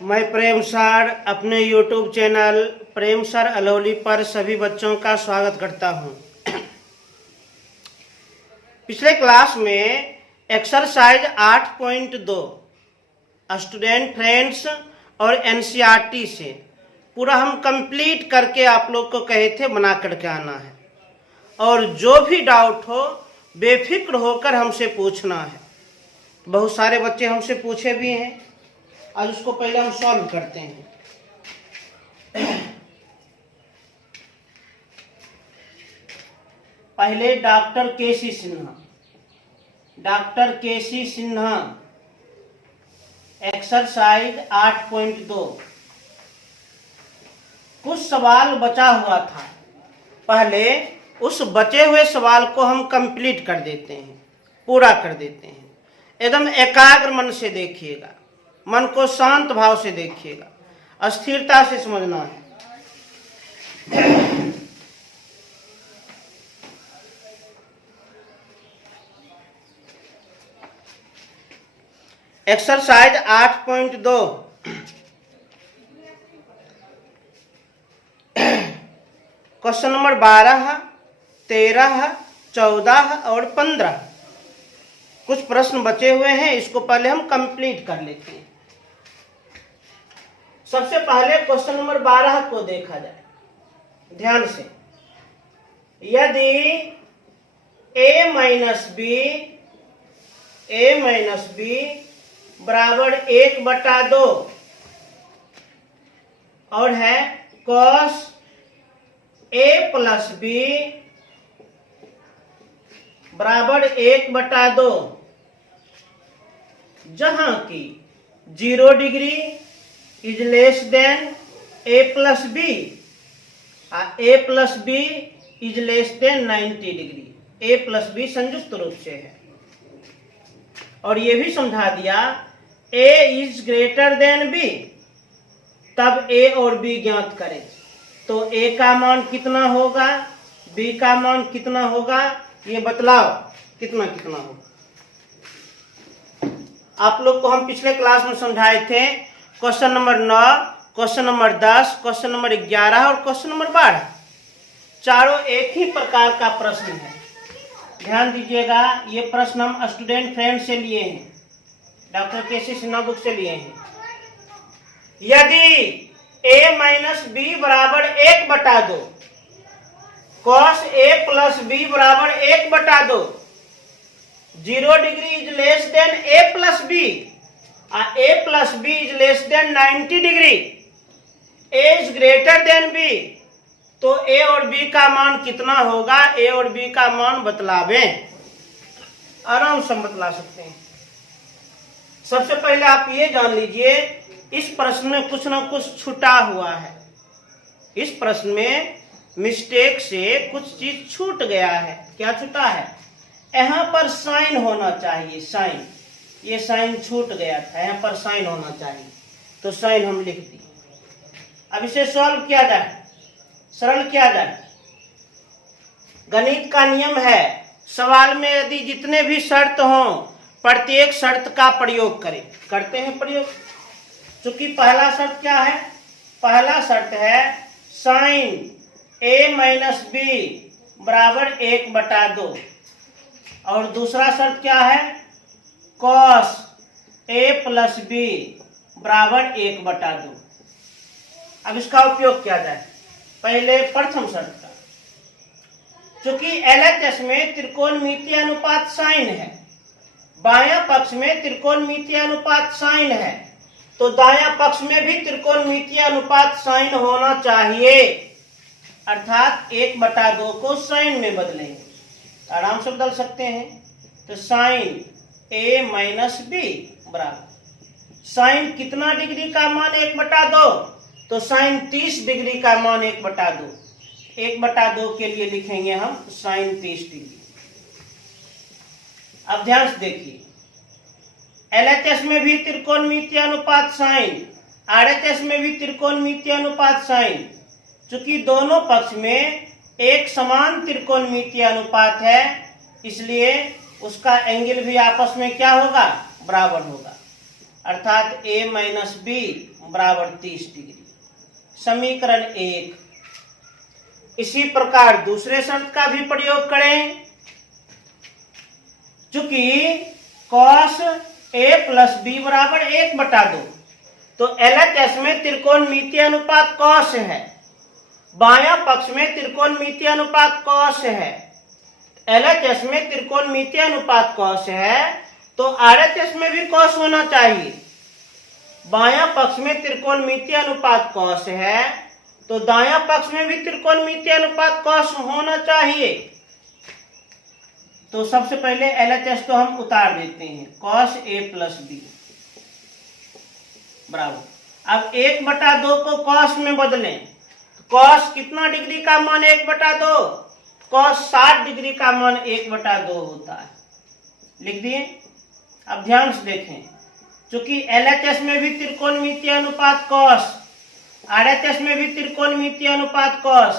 मैं प्रेम सर अपने YouTube channel प्रेम sir Alauli पर सभी बच्चों का स्वागत करता हूं। पिछले क्लास में एक्सरसाइज 8.2 स्टूडेंट फ्रेंड्स और NCERT से पूरा हम कंप्लीट करके आप लोग को कहे थे बना करके आना है, और जो भी डाउट हो बेफिक्र होकर हमसे पूछना है। बहुत सारे बच्चे हमसे पूछे भी हैं, आज उसको पहले हम सॉल्व करते हैं। पहले डॉक्टर केसी सिन्हा एक्सरसाइज 8.2 कुछ सवाल बचा हुआ था। पहले उस बचे हुए सवाल को हम कंप्लीट कर देते हैं, पूरा कर देते हैं। एकदम एकाग्र मन से देखिएगा, मन को शांत भाव से देखिएगा, स्थिरता से समझना है। एक्सरसाइज 8.2 क्वेश्चन नंबर 12, 13, 14 और 15 कुछ प्रश्न बचे हुए हैं, इसको पहले हम कंप्लीट कर लेते हैं। सबसे पहले क्वेश्चन नंबर 12 को देखा जाए ध्यान से। यदि a माइनस बी बराबर 1/2 और है cos a प्लस बी बराबर 1/2, जहां की 0 degree is less than a plus B, a plus B is less than 90 degree. a plus B संयुक्त रूप से है, और ये भी समझा दिया a is greater than b, तब a और b ज्ञात करें। तो a का मान कितना होगा, b का मान कितना होगा, ये बतलाओ कितना कितना होगा। आप लोग को हम पिछले क्लास में समझाए थे question number 9, question number 10, question number 11 और क्वेश्चन नंबर 12 चारों एक ही प्रकार का प्रश्न है। ध्यान दीजिएगा, ये प्रश्न हम स्टूडेंट फ्रेंड से लिए हैं, डॉक्टर केसी सिन्हा बुक से लिए हैं। यदि a माइनस बी बराबर 1/2, cos a प्लस बी बराबर 1/2, 0 degree is less than a plus B, a plus B is less than 90 degree, a is greater than b, तो a और b का मान कितना होगा, a और b का मान बतलावें। आराम से बतला सकते हैं। सबसे पहले आप ये जान लीजिए, इस प्रश्न में कुछ ना कुछ छूटा हुआ है। इस प्रश्न में मिस्टेक से कुछ चीज छूट गया है। क्या छूटा है? यहाँ पर साइन होना चाहिए, साइन, ये साइन छूट गया था, यहाँ पर साइन होना चाहिए, तो साइन हम लिख दिए। अब इसे सॉल्व किया जाए, सरल किया जाए। गणित का नियम है, सवाल में यदि जितने भी शर्त हों प्रत्येक शर्त का प्रयोग करें। करते हैं प्रयोग। चूंकि पहला शर्त क्या है, पहला शर्त है साइन a माइनस बी बराबर 1/2, और दूसरा शर्त क्या है, cos a प्लस बी बराबर 1/2। अब इसका उपयोग किया जाए। पहले प्रथम शर्त का, चूंकि LHS में त्रिकोणमितीय अनुपात साइन है, बायां पक्ष में त्रिकोणमितीय अनुपात साइन है, तो दायां पक्ष में भी त्रिकोणमितीय अनुपात साइन होना चाहिए, अर्थात 1/2 को साइन में बदलेंगे। आराम से बदल सकते हैं। तो साइन a माइनस बी बराबर, साइन कितना डिग्री का मान 1/2, तो साइन 30 डिग्री का मान 1/2, 1/2 के लिए लिखेंगे हम साइन 30 डिग्री। अब ध्यान से देखिए, LHS में भी त्रिकोणमितीय अनुपात साइन, RHS में भी त्रिकोणमितीय अनुपात साइन। चूंकि दोनों पक्ष में एक समान त्रिकोणमितीय अनुपात है, इसलिए उसका एंगल भी आपस में क्या होगा, बराबर होगा। अर्थात a माइनस बी बराबर 30 डिग्री। समीकरण 1। इसी प्रकार दूसरे शर्त का भी प्रयोग करें। चूंकि cos a प्लस बी बराबर 1/2, तो LHS में त्रिकोणमितीय अनुपात cos है, बायां पक्ष में त्रिकोणमितीय अनुपात cos है। LHS में त्रिकोणमितीय अनुपात cos है तो RHS में भी cos होना चाहिए। बायां पक्ष में त्रिकोणमितीय अनुपात cos है तो दायां पक्ष में भी त्रिकोणमितीय अनुपात cos होना चाहिए। तो सबसे पहले LHS तो हम उतार देते हैं, cos a प्लस बी बराबर। अब 1/2 को cos में बदलें। cos कितना डिग्री का मान 1/2? cos 60 डिग्री का मान 1/2 होता है। लिख दिए। अब ध्यान से देखें, चूंकि LHS में भी त्रिकोणमितीय अनुपात cos, RHS में भी त्रिकोणमितीय अनुपात cos,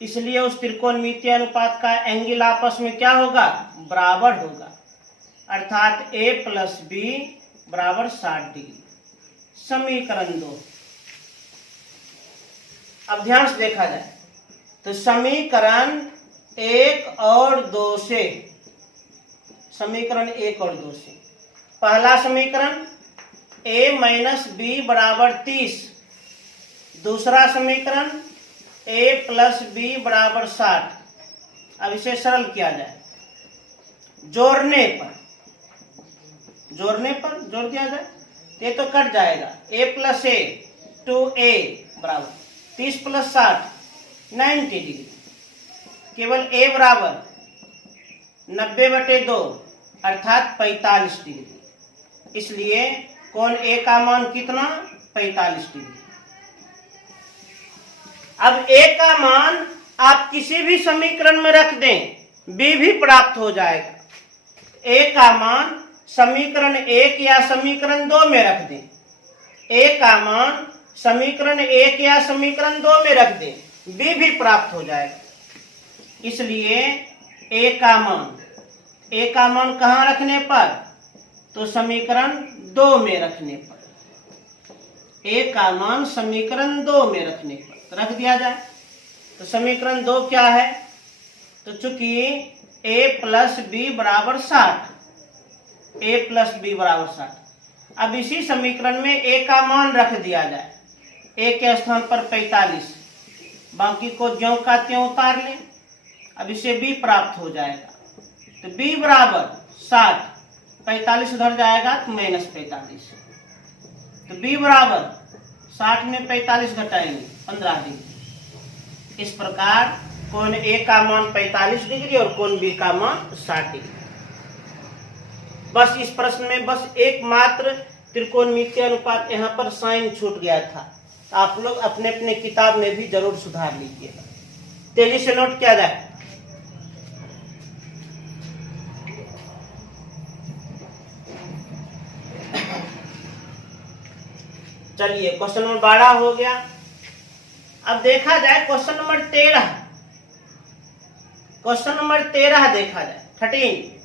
इसलिए उस त्रिकोणमितीय अनुपात का एंगल आपस में क्या होगा? बराबर होगा। अर्थात a प्लस बी बराबर 60 डिग्री। समीकरण 2। अब ध्यान से देखा जाए तो समीकरण 1 और 2 से, समीकरण 1 और 2 से पहला समीकरण a माइनस बी बराबर 30, दूसरा समीकरण a प्लस बी बराबर 60। अब इसे सरल किया जाए। जोड़ने पर जोड़ दिया जाए तो ये तो कट जाएगा। a प्लस a 2a बराबर 30 प्लस 60 90 डिग्री। केवल a बराबर 90/2 अर्थात 45 डिग्री। इसलिए कोण a का मान कितना? 45 डिग्री। अब a का मान आप किसी भी समीकरण में रख दें, b भी प्राप्त हो जाएगा। a का मान समीकरण 1 या समीकरण 2 में रख दें, a का मान समीकरण 1 या समीकरण 2 में रख दें, b भी प्राप्त हो जाएगा। इसलिए a का मान कहाँ रखने पर? तो समीकरण 2 में रखने पर। a का मान समीकरण 2 में रखने पर रख दिया जाए तो समीकरण 2 क्या है? तो चूंकि a प्लस बी बराबर 60, a प्लस बी बराबर 60। अब इसी समीकरण में a का मान रख दिया जाए, a के स्थान पर 45, बाकी को ज्यों का त्यों उतार लें। अब इसे b प्राप्त हो जाएगा तो b बराबर 60, 45 उधर जाएगा तो -45, तो b बराबर 60 में 45 घटाएंगे 15 डिग्री। इस प्रकार कोण a का मान 45 डिग्री और कोण b का मान 60 डिग्री। बस इस प्रश्न में बस एकमात्र त्रिकोणमितीय अनुपात यहाँ पर साइन छूट गया था। आप लोग अपने अपने किताब में भी जरूर सुधार लीजिएगा। तेजी से नोट किया जाए। चलिए क्वेश्चन नंबर 12 हो गया। अब देखा जाए क्वेश्चन नंबर 13। क्वेश्चन नंबर 13 देखा जाए 13।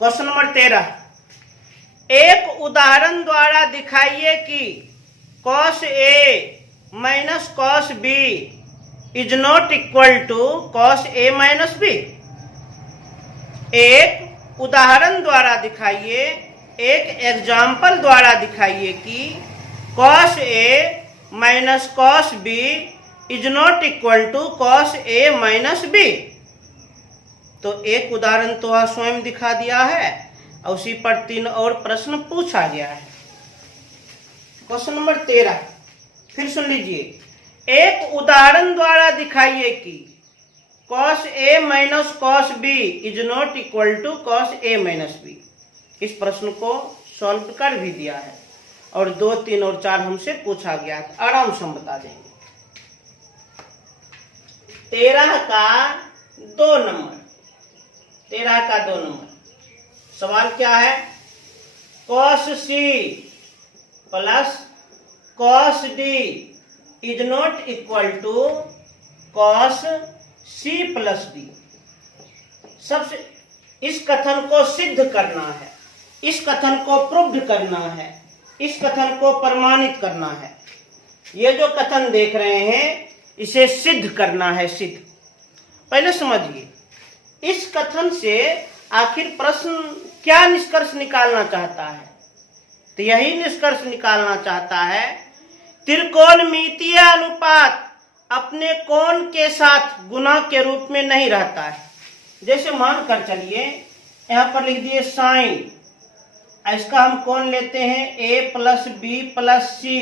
Question number 13। एक उदाहरण द्वारा दिखाइए कि cos a minus cos b is not equal to cos a minus b। एक उदाहरण द्वारा दिखाइए, एक एग्जाम्पल द्वारा दिखाइए कि cos a minus cos b is not equal to cos a minus b। तो एक उदाहरण तो वह स्वयं दिखा दिया है और उसी पर 3 और प्रश्न पूछा गया है। क्वेश्चन नंबर 13 फिर सुन लीजिए। एक उदाहरण द्वारा दिखाइए कि cos a minus cos b is not equal to cos a minus b। इस प्रश्न को सॉल्व कर भी दिया है और 2, 3 और 4 हमसे पूछा गया है। आराम से हम बता देंगे। 13 का 2 नंबर, 13 का 2 नंबर सवाल क्या है? cos c plus cos D is not equal to cos C plus D. सबसे इस कथन को सिद्ध करना है, इस कथन को प्रूव्ड करना है, इस कथन को प्रमाणित करना है। ये जो कथन देख रहे हैं इसे सिद्ध करना है, सिद्ध। पहले समझिए इस कथन से आखिर प्रश्न क्या निष्कर्ष निकालना चाहता है। तो यही निष्कर्ष निकालना चाहता है त्रिकोणमितीय अनुपात अपने कोण के साथ गुना के रूप में नहीं रहता है। जैसे मान कर चलिए यहाँ पर लिख दिए साइन, इसका हम कोण लेते हैं a प्लस बी प्लस सी।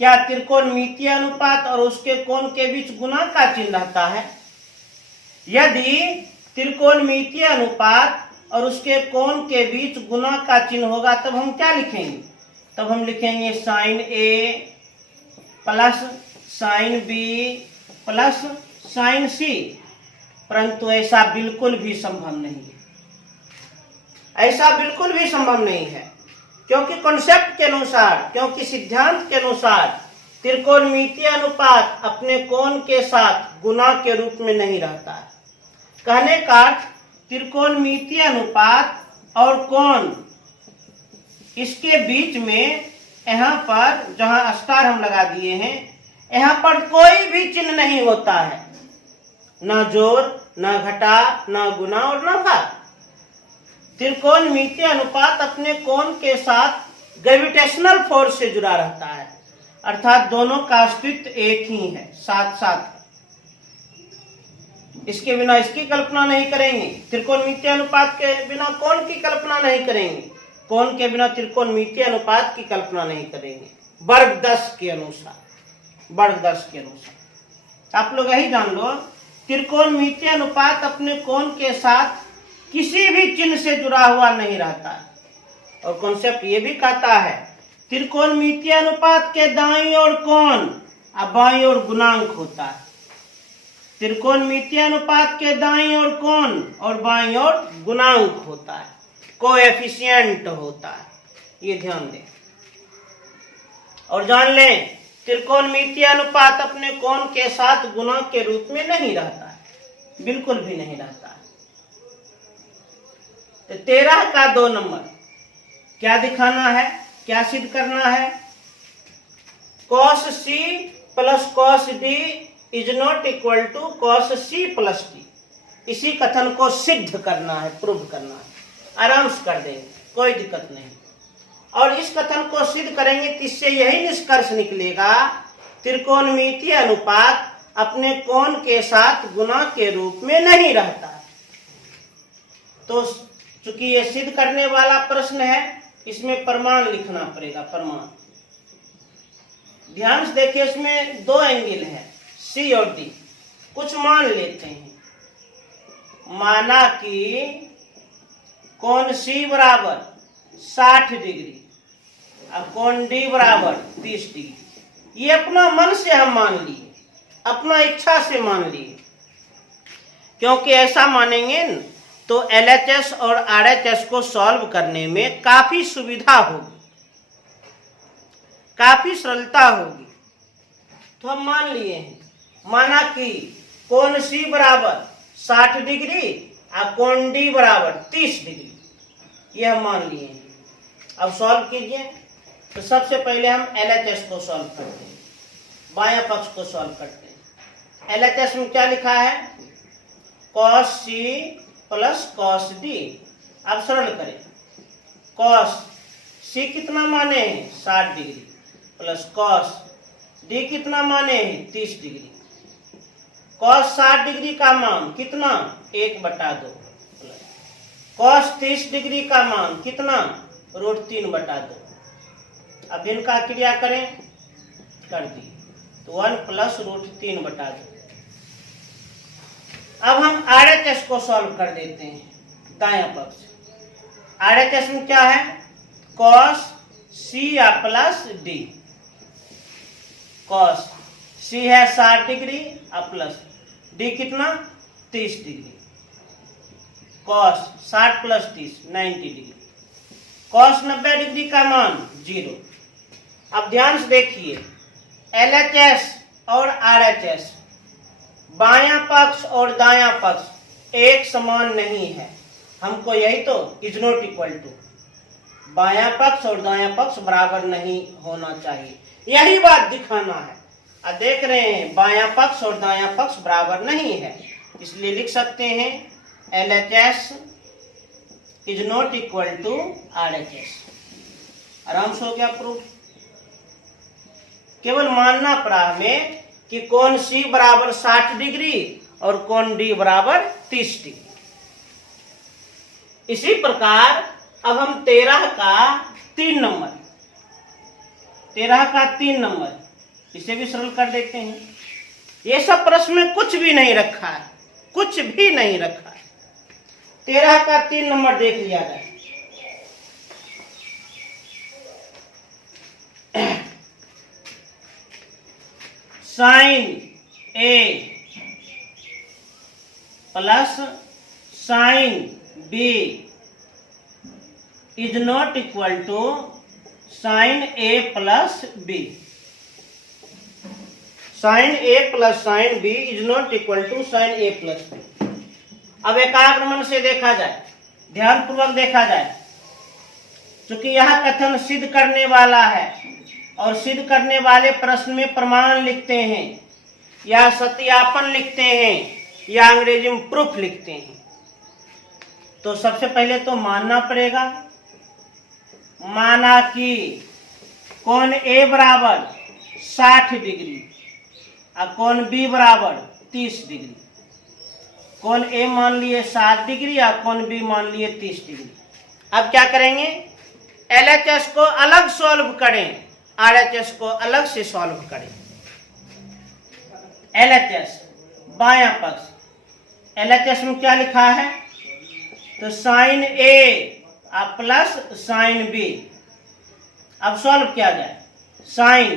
क्या त्रिकोणमितीय अनुपात और उसके कोण के बीच गुना का चिन्ह रहता है? यदि त्रिकोणमितीय अनुपात और उसके कोण के बीच गुना का चिन्ह होगा तब हम क्या लिखेंगे? तब हम लिखेंगे sine a plus sine B plus sine C. परंतु ऐसा बिल्कुल भी संभव नहीं है, ऐसा बिल्कुल भी संभव नहीं है, क्योंकि कॉन्सेप्ट के अनुसार, क्योंकि सिद्धांत के अनुसार त्रिकोणमितीय अनुपात अपने कोण के साथ गुना के रूप में नहीं रहता है। कहने का त्रिकोणमितीय अनुपात और कोण इसके बीच में यहाँ पर जहाँ स्टार हम लगा दिए हैं यहाँ पर कोई भी चिन्ह नहीं होता है, ना जोड़, ना घटा, ना गुना और ना भाग। त्रिकोणमितीय अनुपात अपने कोण के साथ ग्रेविटेशनल फोर्स से जुड़ा रहता है, अर्थात दोनों का अस्तित्व एक ही है, साथ साथ। इसके बिना इसकी कल्पना नहीं करेंगे, त्रिकोणमितीय अनुपात के बिना कोण की कल्पना नहीं करेंगे, कोण के बिना त्रिकोणमितीय अनुपात की कल्पना नहीं करेंगे। वर्ग 10 के अनुसार, वर्ग 10 के अनुसार आप लोग यही जान लो त्रिकोणमितीय अनुपात अपने कोण के साथ किसी भी चिन्ह से जुड़ा हुआ नहीं रहता है। और कॉन्सेप्ट ये भी कहता है त्रिकोणमितीय अनुपात के दाईं ओर कोण और बाईं ओर गुणांक होता है। त्रिकोणमितीय अनुपात के दाईं ओर कोण और बाईं ओर गुणांक होता है, कोएफिशिएंट होता है। ये ध्यान दें और जान लें त्रिकोणमितीय अनुपात अपने कोण के साथ गुना के रूप में नहीं रहता है, बिल्कुल भी नहीं रहता है। तो 13 का 2 नंबर क्या दिखाना है, क्या सिद्ध करना है? cos c plus cos d is not equal to cos c plus d। इसी कथन को सिद्ध करना है, प्रूव करना है। आराम से कर देंगे, कोई दिक्कत नहीं। और इस कथन को सिद्ध करेंगे तो इससे यही निष्कर्ष निकलेगा त्रिकोणमितीय अनुपात अपने कोण के साथ गुना के रूप में नहीं रहता है। तो चूंकि ये सिद्ध करने वाला प्रश्न है इसमें प्रमाण लिखना पड़ेगा, प्रमाण। ध्यान से देखिए इसमें 2 एंगल है सी और डी। कुछ मान लेते हैं, माना कि कोण सी बराबर 60 डिग्री और कोण डी बराबर 30 डिग्री। ये अपना मन से हम मान लिए, अपना इच्छा से मान लिए, क्योंकि ऐसा मानेंगे तो LHS और RHS को सॉल्व करने में काफी सुविधा होगी, काफी सरलता होगी। तो हम मान लिए हैं, माना कि कोण C बराबर 60 डिग्री और कोण D बराबर 30 डिग्री, ये हम मान लिए हैं। अब सॉल्व कीजिए। तो सबसे पहले हम LHS को सॉल्व करते हैं, बायां पक्ष को सॉल्व करते हैं। LHS में क्या लिखा है? cos C plus cos D। अब सरल करें, cos C कितना माने हैं 60 डिग्री प्लस cos D कितना माने हैं 30 डिग्री। cos 60 डिग्री का मान कितना 1/2 प्लस cos 30 डिग्री का मान कितना √3/2। अब इनका क्रिया करें, कर दी तो 1 प्लस √3/2। अब हम RHS को सॉल्व कर देते हैं दायां पक्ष। RHS में क्या है? cos C plus D। cos C है 60 डिग्री और प्लस D कितना 30 degree. cos 60 plus 30 90 degree. cos 90 degree का मान 0। अब ध्यान से देखिए, LHS और RHS बायां पक्ष और दायां पक्ष एक समान नहीं है। हमको यही तो इज नॉट इक्वल टू, बायां पक्ष और दायां पक्ष बराबर नहीं होना चाहिए, यही बात दिखाना है। अब देख रहे हैं बायां पक्ष और दायां पक्ष बराबर नहीं है, इसलिए लिख सकते हैं LHS is not equal to RHS। आराम से हो गया प्रूफ। केवल मानना पड़ा हमें कि कोण C बराबर 60 डिग्री और कोण D बराबर 30 डिग्री। इसी प्रकार अब हम 13 का 3 नंबर इसे भी सरल कर देते हैं। ये सब प्रश्न में कुछ भी नहीं रखा है, कुछ भी नहीं रखा है। 13 का 3 नंबर देख लिया जाए। sin A plus sin B is not equal to sin A plus B। sin A plus sin B is not equal to sin A plus B। अब एकाग्र मन से देखा जाए, ध्यान पूर्वक देखा जाए, क्योंकि यह कथन सिद्ध करने वाला है और सिद्ध करने वाले प्रश्न में प्रमाण लिखते हैं या सत्यापन लिखते हैं या अंग्रेजी में प्रूफ लिखते हैं। तो सबसे पहले तो मानना पड़ेगा, माना कि कोण A बराबर 60 डिग्री और कोण B बराबर 30 डिग्री। कोण A मान लिए 60 डिग्री और कोण B मान लिए 30 डिग्री। अब क्या करेंगे, LHS को अलग सॉल्व करें, RHS को अलग से सॉल्व करें। LHS बायां पक्ष, LHS में क्या लिखा है, तो sin A plus sin B। अब सॉल्व किया जाए, sin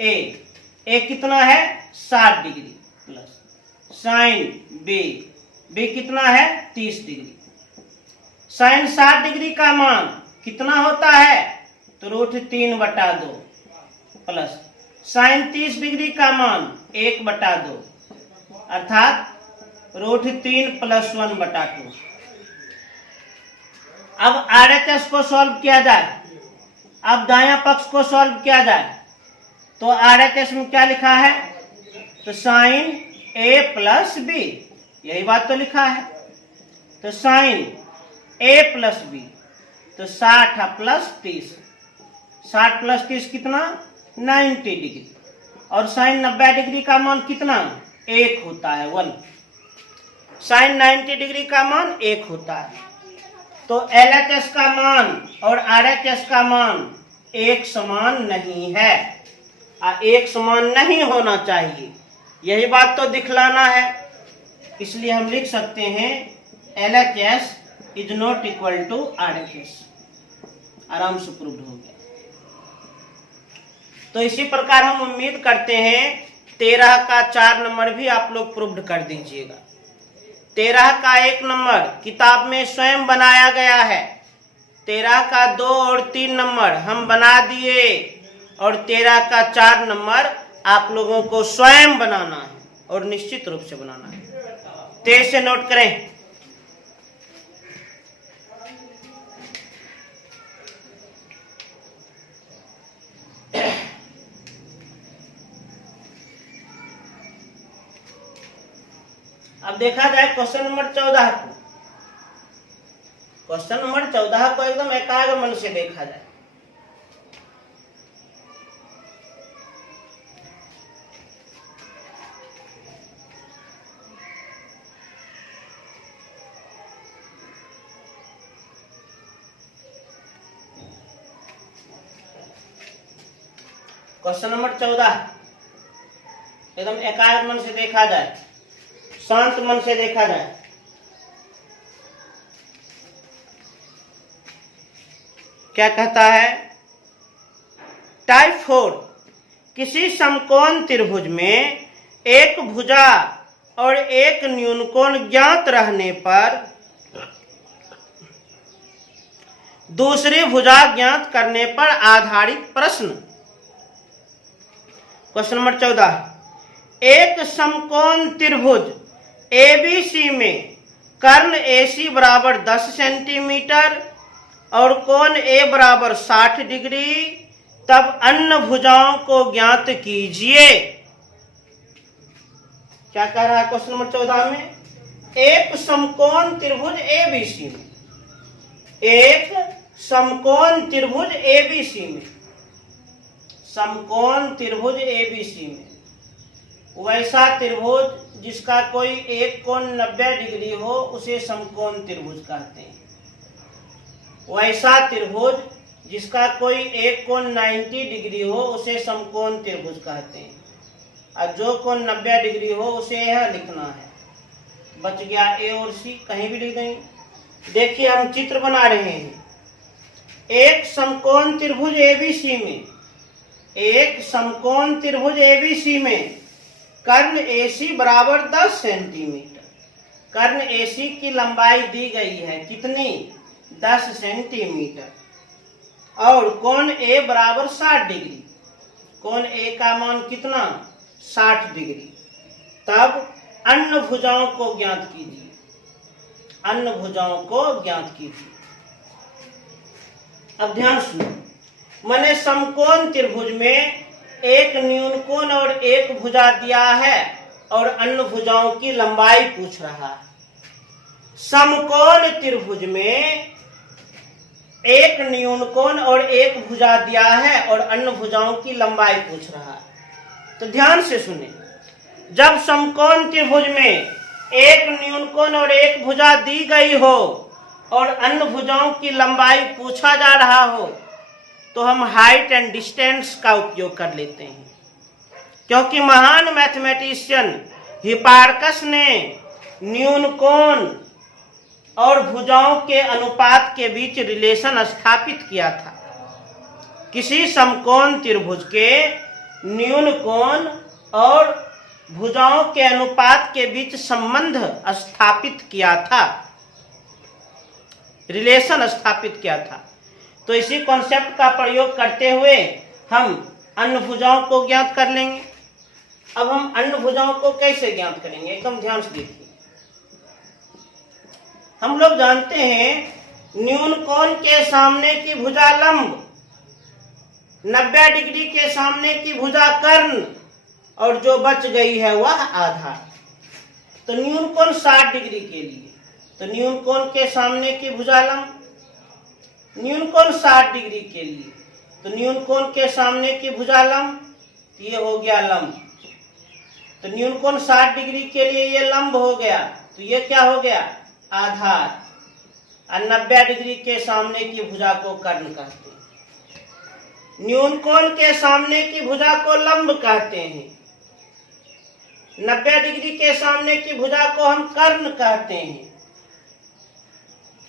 A कितना है 60 डिग्री प्लस sin B कितना है 30 डिग्री। sin 60 डिग्री का मान कितना होता है, तो √3/2 प्लस sin 30 डिग्री का मान 1/2 अर्थात √3 + 1/2। अब RHS को सॉल्व किया जाए, अब दायां पक्ष को सॉल्व किया जाए, तो RHS में क्या लिखा है, तो sin A प्लस B, यही बात तो लिखा है। तो sin A प्लस B, तो 60 प्लस 30, 60 प्लस 30 कितना 90 डिग्री, और sin 90 डिग्री का मान कितना 1 होता है, 1। sin 90 डिग्री का मान 1 होता है। तो LHS का मान और RHS का मान एक समान नहीं है, एक समान नहीं होना चाहिए, यही बात तो दिखलाना है। इसलिए हम लिख सकते हैं LHS is not equal to RHS। आराम से प्रूव हो गया। तो इसी प्रकार हम उम्मीद करते हैं 13 का 4 नंबर भी आप लोग प्रूव्ड कर दीजिएगा। 13 का 1 नंबर किताब में स्वयं बनाया गया है, 13 का 2 और 3 नंबर हम बना दिए, और 13 का 4 नंबर आप लोगों को स्वयं बनाना है और निश्चित रूप से बनाना है। तेज से नोट करें। अब देखा जाए क्वेश्चन नंबर 14 को। क्वेश्चन नंबर 14 को एकदम एकाग्र मन से देखा जाए। क्वेश्चन नंबर 14 एकदम एकाग्र मन से देखा जाए, शांत मन से देखा जाए। क्या कहता है, टाइप 4 किसी समकोण त्रिभुज में एक भुजा और एक न्यूनकोण ज्ञात रहने पर दूसरी भुजा ज्ञात करने पर आधारित प्रश्न। क्वेश्चन नंबर 14, एक समकोण त्रिभुज एबीसी में कर्ण AC बराबर 10 सेंटीमीटर और कोण A बराबर 60 डिग्री, तब अन्य भुजाओं को ज्ञात कीजिए। क्या कह रहा है क्वेश्चन नंबर 14 में? एक समकोण त्रिभुज ABC में, एक समकोण त्रिभुज ABC में, समकोण त्रिभुज ABC में वैसा त्रिभुज जिसका कोई एक कोण 90 डिग्री हो उसे समकोण त्रिभुज कहते हैं। वैसा त्रिभुज जिसका कोई एक कोण 90 डिग्री हो उसे समकोण त्रिभुज कहते हैं। और जो कोण 90 डिग्री हो उसे यह लिखना है। बच गया A और C, कहीं भी लिख देंगे। देखिए हम चित्र बना रहे हैं। एक समकोण त्रिभुज ABC में, एक समकोण त्रिभुज ABC में कर्ण AC बराबर 10 सेंटीमीटर। कर्ण AC की लंबाई दी गई है कितनी? 10 सेंटीमीटर। और कोण A बराबर 60 डिग्री। कोण A का मान कितना? 60 डिग्री। तब अन्य भुजाओं को ज्ञात कीजिए। अन्य भुजाओं को ज्ञात कीजिए। अब ध्यान सुनो, मैंने समकोण त्रिभुज में एक न्यून कोण और एक भुजा दिया है और अन्य भुजाओं की लंबाई पूछ रहा है। समकोण त्रिभुज में एक न्यून कोण और एक भुजा दिया है और अन्य भुजाओं की लंबाई पूछ रहा है। तो ध्यान से सुने, जब समकोण त्रिभुज में एक न्यून कोण और एक भुजा दी गई हो और अन्य भुजाओं की लंबाई पूछा जा रहा हो तो हम हाइट एंड डिस्टेंस का उपयोग कर लेते हैं, क्योंकि महान मैथमेटिशियन हिपार्कस ने न्यून कोण और भुजाओं के अनुपात के बीच रिलेशन स्थापित किया था। किसी समकोण त्रिभुज के न्यून कोण और भुजाओं के अनुपात के बीच संबंध स्थापित किया था, रिलेशन स्थापित किया था। तो इसी कॉन्सेप्ट का प्रयोग करते हुए हम अन्य भुजाओं को ज्ञात कर लेंगे। अब हम अन्य भुजाओं को कैसे ज्ञात करेंगे, एकदम ध्यान से देखिए। हम लोग जानते हैं न्यून कोण के सामने की भुजा लंब, 90 डिग्री के सामने की भुजा कर्ण और जो बच गई है वह आधार। तो न्यून कोण 60 डिग्री के लिए, तो न्यून कोण के सामने की भुजा लंब, न्यून कोण 60 डिग्री के लिए, तो न्यून कोण के सामने की भुजा लंब, ये हो गया लंब। तो न्यून कोण 60 डिग्री के लिए ये लंब हो गया, तो ये क्या हो गया? आधार। और 90 डिग्री के सामने की भुजा को कर्ण कहते हैं। न्यून कोण के सामने की भुजा को लंब कहते हैं, 90 डिग्री के सामने की भुजा को हम कर्ण कहते हैं,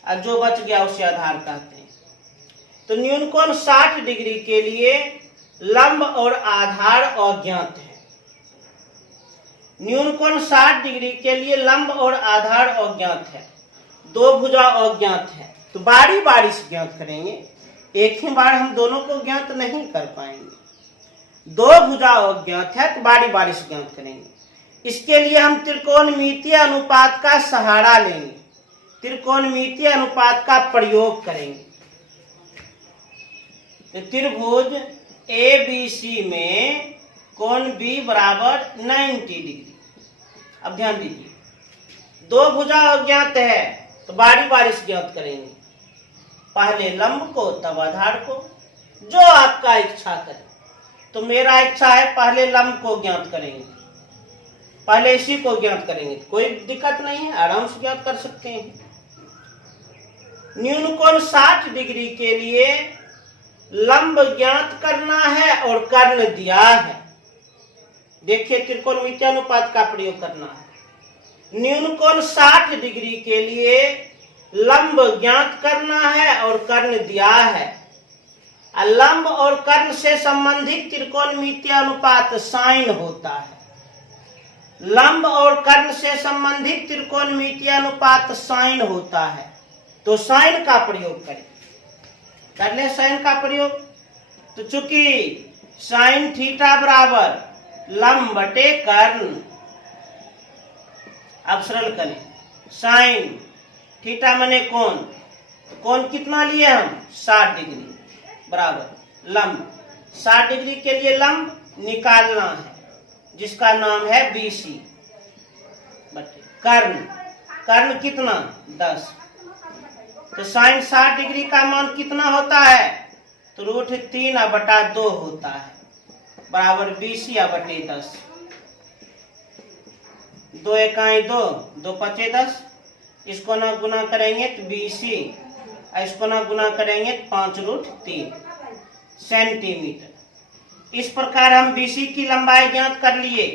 और जो बच गया उसे आधार कहते हैं। तो न्यून कोण 60 डिग्री के लिए लंब और आधार अज्ञात है। न्यून कोण 60 डिग्री के लिए लंब और आधार अज्ञात है, दो भुजा अज्ञात है। तो बारी बारी से ज्ञात करेंगे, एक ही बार हम दोनों को ज्ञात नहीं कर पाएंगे। दो भुजा अज्ञात है तो बारी बारी से ज्ञात करेंगे। इसके लिए हम त्रिकोणमितीय अनुपात का सहारा लेंगे, त्रिकोणमितीय अनुपात का प्रयोग करेंगे। तो त्रिभुज ABC में कोण B बराबर 90 डिग्री। अब ध्यान दीजिए, दो भुजा अज्ञात है तो बारी बारी से ज्ञात करेंगे, पहले लंब को तब आधार को, जो आपका इच्छा करे। तो मेरा इच्छा है पहले लंब को ज्ञात करेंगे, पहले इसी को ज्ञात करेंगे, कोई दिक्कत नहीं है, आराम से ज्ञात कर सकते हैं। न्यून कोण 60 डिग्री के लिए लंब ज्ञात करना है और कर्ण दिया है। देखिए त्रिकोणमितीय अनुपात का प्रयोग करना है। न्यून कोण 60 डिग्री के लिए लंब ज्ञात करना है और कर्ण दिया है। लंब और कर्ण से संबंधित त्रिकोणमितीय अनुपात साइन होता है। लंब और कर्ण से संबंधित त्रिकोणमितीय अनुपात साइन होता है, तो साइन का प्रयोग करें। कर ले साइन का प्रयोग। तो चूंकि साइन थीटा बराबर लंब बटे कर्ण, अब सरल करें, साइन थीटा माने कोण, कोण कितना लिए हम 60 डिग्री बराबर लंब, 60 डिग्री के लिए लंब निकालना है जिसका नाम है BC बटे कर्ण, कर्ण कितना 10। तो साइन 60 डिग्री का मान कितना होता है, तो √3/2 होता है बराबर BC बटे 10। 2 एकाई 2, 2 पचे 10, इसको ना गुना करेंगे तो BC, इसको ना गुना करेंगे तो 5√3 सेंटीमीटर। इस प्रकार हम BC की लंबाई ज्ञात कर लिए।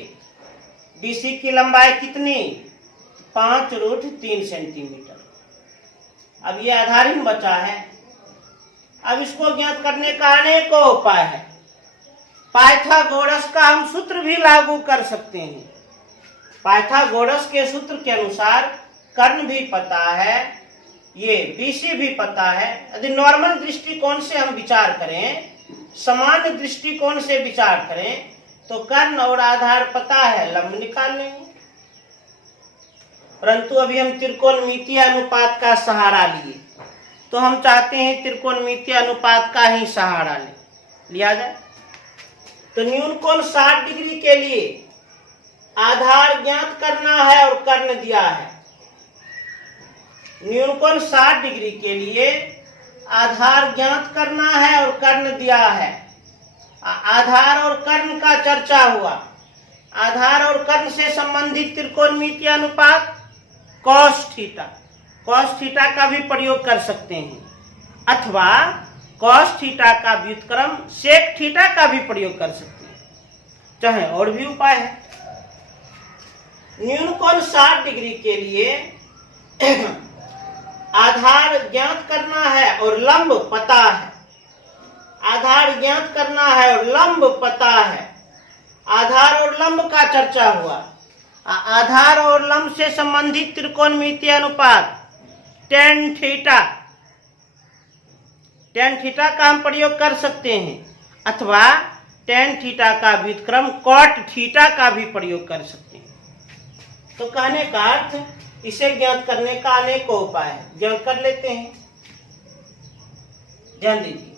BC की लंबाई कितनी, 5√3 सेंटीमीटर। अब ये आधार ही बचा है। अब इसको ज्ञात करने का अनेकों उपाय है। पाइथागोरस का हम सूत्र भी लागू कर सकते हैं। पाइथागोरस के सूत्र के अनुसार कर्ण भी पता है, ये BC भी पता है। यदि नॉर्मल दृष्टिकोण से हम विचार करें, सामान्य दृष्टिकोण से विचार करें, तो कर्ण और आधार पता है, लंब निकाल लेंगे। परंतु अभी हम त्रिकोणमितीय अनुपात का सहारा लिए, तो हम चाहते हैं त्रिकोणमितीय अनुपात का ही सहारा लिया जाए। तो न्यून कोण 60 डिग्री के लिए आधार ज्ञात करना है और कर्ण दिया है। न्यून कोण 60 डिग्री के लिए आधार ज्ञात करना है और कर्ण दिया है। आधार और कर्ण का चर्चा हुआ। आधार और कर्ण से संबंधित त्रिकोणमितीय अनुपात cos थीटा का भी प्रयोग कर सकते हैं, अथवा cos थीटा का व्युत्क्रम sec थीटा का भी प्रयोग कर सकते हैं। चाहे और भी उपाय है। न्यून कोण 60 डिग्री के लिए आधार ज्ञात करना है और लंब पता है। आधार ज्ञात करना है और लंब पता है। आधार और लंब का चर्चा हुआ। आधार और लंब से संबंधित त्रिकोणमितीय अनुपात tan थीटा का हम प्रयोग कर सकते हैं, अथवा tan थीटा का व्युत्क्रम cot थीटा का भी प्रयोग कर सकते हैं। तो कहने का अर्थ, इसे ज्ञात करने का अनेकों उपाय है, ज्ञात कर लेते हैं। ध्यान दीजिए,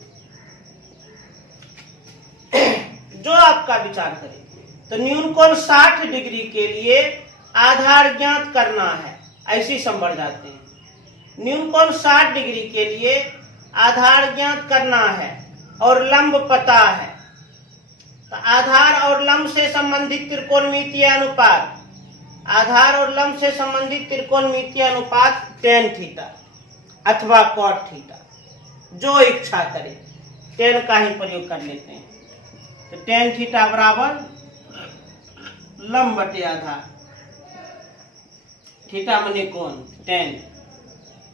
जो आपका विचार करे। तो न्यून कोण 60 डिग्री के लिए आधार ज्ञात करना है, ऐसे समझ जाते हैं। न्यून कोण 60 डिग्री के लिए आधार ज्ञात करना है और लंब पता है। तो आधार और लंब से संबंधित त्रिकोणमितीय अनुपात, आधार और लंब से संबंधित त्रिकोणमितीय अनुपात tan थीटा अथवा cot थीटा, जो इच्छा करे tan का ही प्रयोग कर लेते हैं। तो tan थीटा बराबर लंब बटे आधार, थीटा माने कोण, tan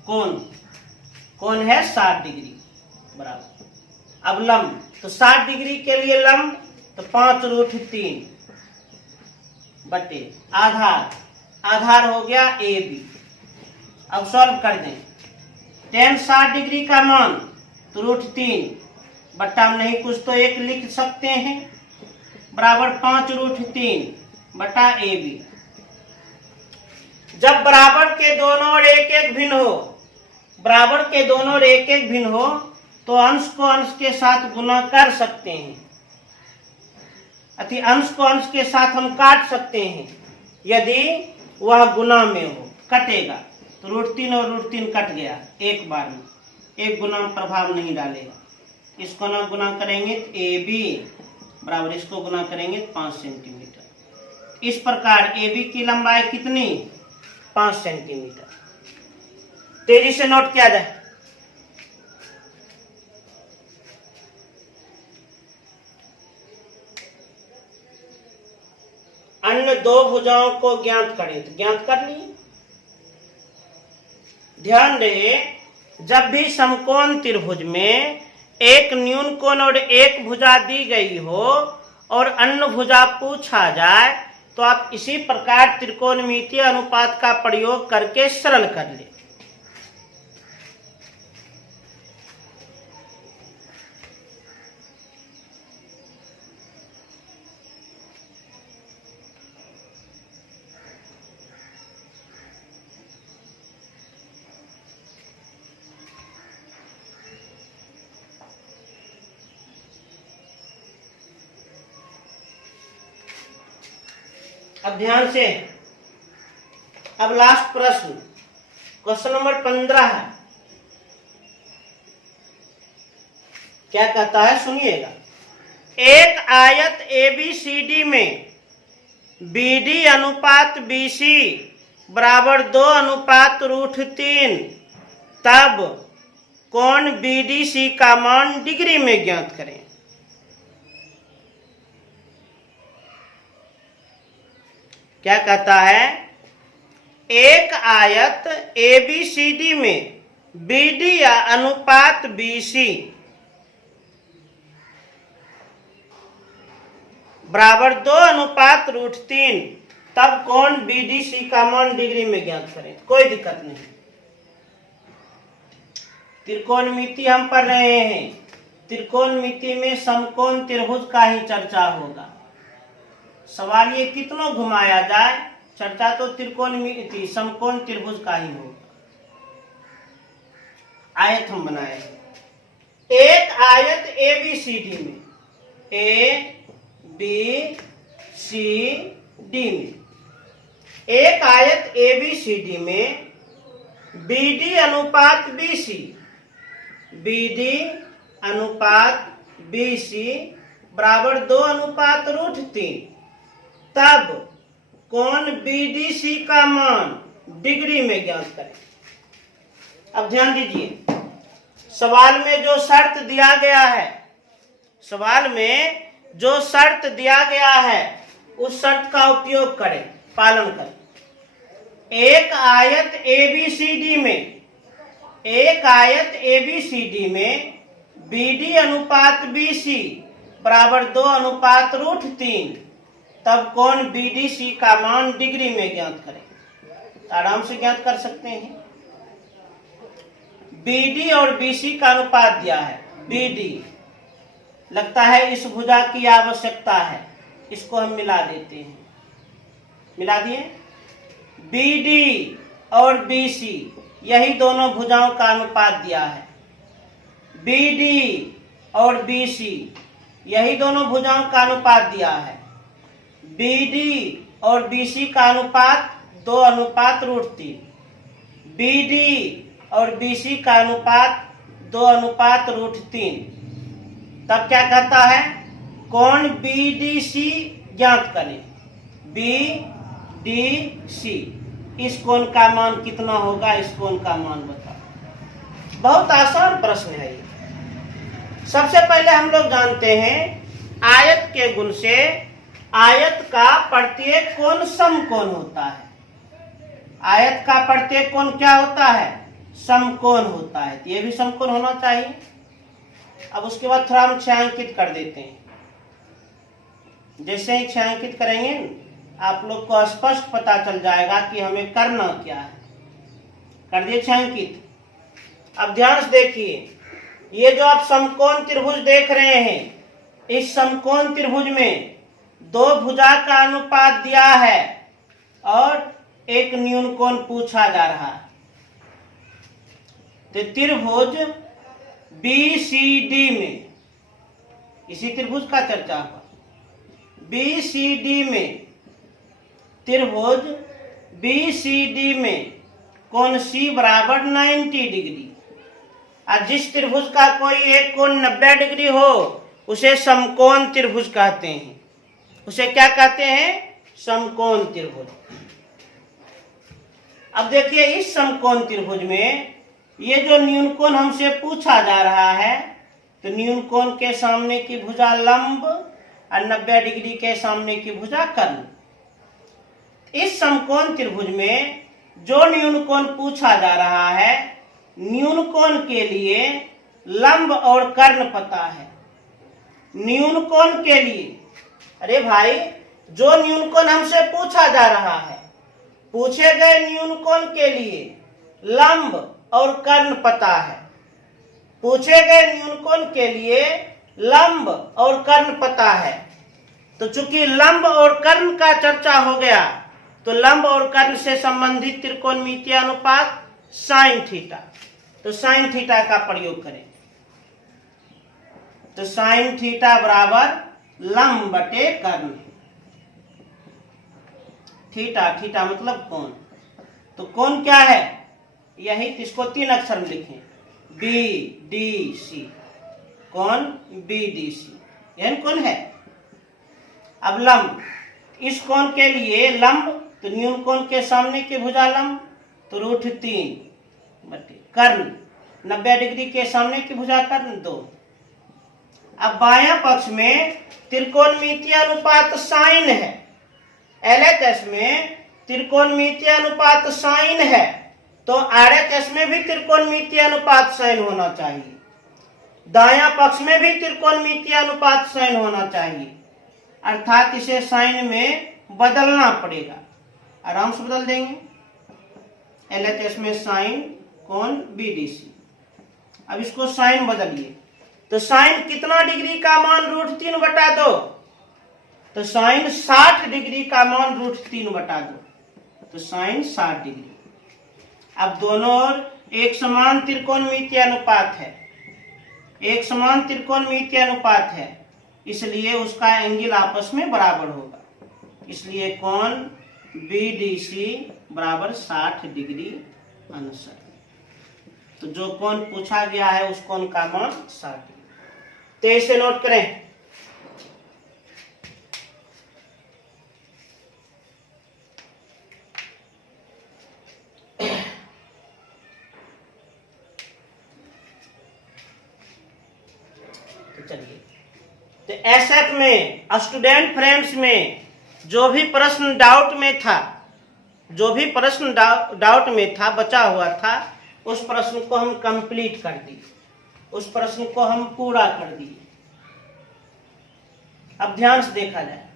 कोण है 60 डिग्री बराबर। अब लंब, तो 60 डिग्री के लिए लंब तो 5√3 बटे आधार हो गया AB। अब सॉल्व कर दें। tan 60 डिग्री का मान तो √3 बट्टा नहीं कुछ तो 1 लिख सकते हैं बराबर 5√3 बटा AB। जब बराबर के दोनों और एक भिन्न हो, बराबर के दोनों और एक भिन्न हो, तो अंश को अंश के साथ गुना कर सकते हैं, अति अंश को अंश के साथ हम काट सकते हैं। यदि वह गुना में हो, कटेगा तो √3 और √3 कट गया एक बार में, एक गुना प्रभाव नहीं डालेगा। इसको ना गुना करेंगे तो AB बराबर, इसको गुना करेंगे तो 5 सेंटीमीटर। इस प्रकार AB की लंबाई कितनी, 5 सेंटीमीटर। तेजी से नोट किया जाए। अन्य दो भुजाओं को ज्ञात करें, तो ज्ञात कर लिए। ध्यान रहे, जब भी समकोण त्रिभुज में एक न्यून कोण और एक भुजा दी गई हो और अन्य भुजा पूछा जाए, तो आप इसी प्रकार त्रिकोणमितीय अनुपात का प्रयोग करके सरल कर ले। अब ध्यान से, अब लास्ट प्रश्न, क्वेश्चन नंबर 15 है। क्या कहता है सुनिएगा। एक आयत ABCD में BD अनुपात BC बराबर 2 अनुपात √3, तब कोण BDC का मान डिग्री में ज्ञात करें। क्या कहता है, एक आयत ABCD में BD या अनुपात BC बराबर 2 अनुपात √3, तब कोण BDC का मान डिग्री में ज्ञात करें। कोई दिक्कत नहीं, त्रिकोणमिति हम पढ़ रहे हैं। त्रिकोणमिति में समकोण त्रिभुज का ही चर्चा होगा। सवाल ये कितनों घुमाया जाए, चर्चा तो त्रिकोणमिति समकोण त्रिभुज का ही होगा। आयत हम बनाए, एक आयत ABCD में एक आयत ABCD में BD अनुपात BC बराबर 2 अनुपात √3, तब कोण BDC का मान डिग्री में ज्ञात करें। अब ध्यान दीजिए, सवाल में जो शर्त दिया गया है, सवाल में जो शर्त दिया गया है उस शर्त का उपयोग करें, पालन करें। एक आयत ABCD में BD अनुपात BC बराबर 2 अनुपात √3, तब कोण BDC का मान डिग्री में ज्ञात करें। आराम से ज्ञात कर सकते हैं। BD और BC का अनुपात दिया है। BD लगता है इस भुजा की आवश्यकता है, इसको हम मिला देते हैं। मिला दिए। BD और BC यही दोनों भुजाओं का अनुपात दिया है। BD और BC यही दोनों भुजाओं का अनुपात दिया है। BD और BC का अनुपात 2 अनुपात √3, BD और BC का अनुपात 2 अनुपात √3, तब क्या कहता है, कोण BDC ज्ञात करें। BDC, इस कोण का मान कितना होगा, इस कोण का मान बताओ। बहुत आसान प्रश्न है ये। सबसे पहले हम लोग जानते हैं आयत के गुण से आयत का प्रत्येक कोण समकोण होता है। आयत का प्रत्येक कोण क्या होता है, समकोण होता है। ये भी समकोण होना चाहिए। अब उसके बाद थोड़ा हम छायांकित कर देते हैं। जैसे ही छायांकित करेंगे आप लोग को स्पष्ट पता चल जाएगा कि हमें करना क्या है। कर दिए छायांकित। अब ध्यान से देखिए, ये जो आप समकोण त्रिभुज देख रहे हैं, इस समकोण त्रिभुज में 2 भुजा का अनुपात दिया है और एक न्यून कोण पूछा जा रहा है। तो त्रिभुज BCD में, इसी त्रिभुज का चर्चा हुआ, BCD में, त्रिभुज BCD में कोण C बराबर 90 डिग्री। और जिस त्रिभुज का कोई एक कोण 90 डिग्री हो उसे समकोण त्रिभुज कहते हैं। उसे क्या कहते हैं, समकोण त्रिभुज। अब देखिए, इस समकोण त्रिभुज में ये जो न्यून कोण हमसे पूछा जा रहा है, तो न्यून कोण के सामने की भुजा लंब और 90 डिग्री के सामने की भुजा कर्ण। इस समकोण त्रिभुज में जो न्यून कोण पूछा जा रहा है, न्यून कोण के लिए लंब और कर्ण पता है। न्यून कोण के लिए, अरे भाई, जो न्यून कोण हमसे पूछा जा रहा है, पूछे गए न्यून कोण के लिए लंब और कर्ण पता है। पूछे गए न्यून कोण के लिए लंब और कर्ण पता है। तो चूंकि लंब और कर्ण का चर्चा हो गया, तो लंब और कर्ण से संबंधित त्रिकोणमितीय अनुपात साइन थीटा, तो साइन थीटा का प्रयोग करें। तो साइन थीटा बराबर लंब बटे कर्ण। थीटा, थीटा मतलब कोण। तो कोण क्या है, यही इसको 3 अक्षर में लिखें, बी डी सी, कोण बी डी सी, यह कोण है। अब लंब, इस कोण के लिए लंब, तो न्यून कोण के सामने की भुजा लंब, तो √3 बटे कर्ण, 90 डिग्री के सामने की भुजा कर्ण 2। अब बायां पक्ष में त्रिकोणमितीय अनुपात साइन है, LHS में त्रिकोणमितीय अनुपात साइन है, तो RHS में भी त्रिकोणमितीय अनुपात साइन होना चाहिए, दायां पक्ष में भी त्रिकोणमितीय अनुपात साइन होना चाहिए, अर्थात इसे साइन में बदलना पड़ेगा। आराम से बदल देंगे, LHS में साइन कोण BDC। अब इसको साइन बदलिए, तो साइन कितना डिग्री का मान √3 बटा 2, तो साइन 60 डिग्री का मान √3 बटा 2, तो साइन 60 डिग्री। अब दोनों ओर एक समान त्रिकोणमितीय अनुपात है, एक समान त्रिकोणमितीय अनुपात है, इसलिए उसका एंगल आपस में बराबर होगा, इसलिए कोण BDC बराबर 60 डिग्री अनुसर। तो जो कोण पूछा गया है उस कोण का मान 60 डिग्री। तो इसे नोट करें। तो चलिए, तो SF में स्टूडेंट फ्रेंड्स में जो भी प्रश्न डाउट में था, जो भी प्रश्न डाउट में था, बचा हुआ था, उस प्रश्न को हम कंप्लीट कर दिए, उस प्रश्न को हम पूरा कर दिए। अब ध्यान से देखा जाए,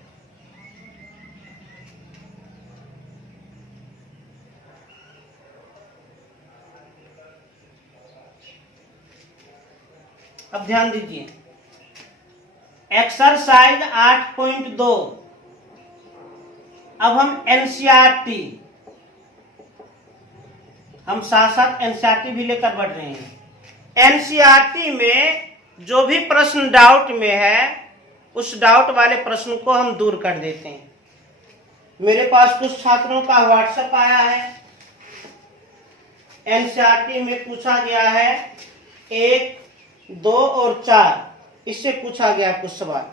अब ध्यान दीजिए, एक्सरसाइज 8.2। अब हम NCERT, हम साथ साथ NCERT भी लेकर बढ़ रहे हैं। NCERT में जो भी प्रश्न डाउट में है, उस डाउट वाले प्रश्न को हम दूर कर देते हैं। मेरे पास कुछ छात्रों का व्हाट्सएप आया है, NCERT में पूछा गया है 1, 2 और 4, इससे पूछा गया कुछ सवाल,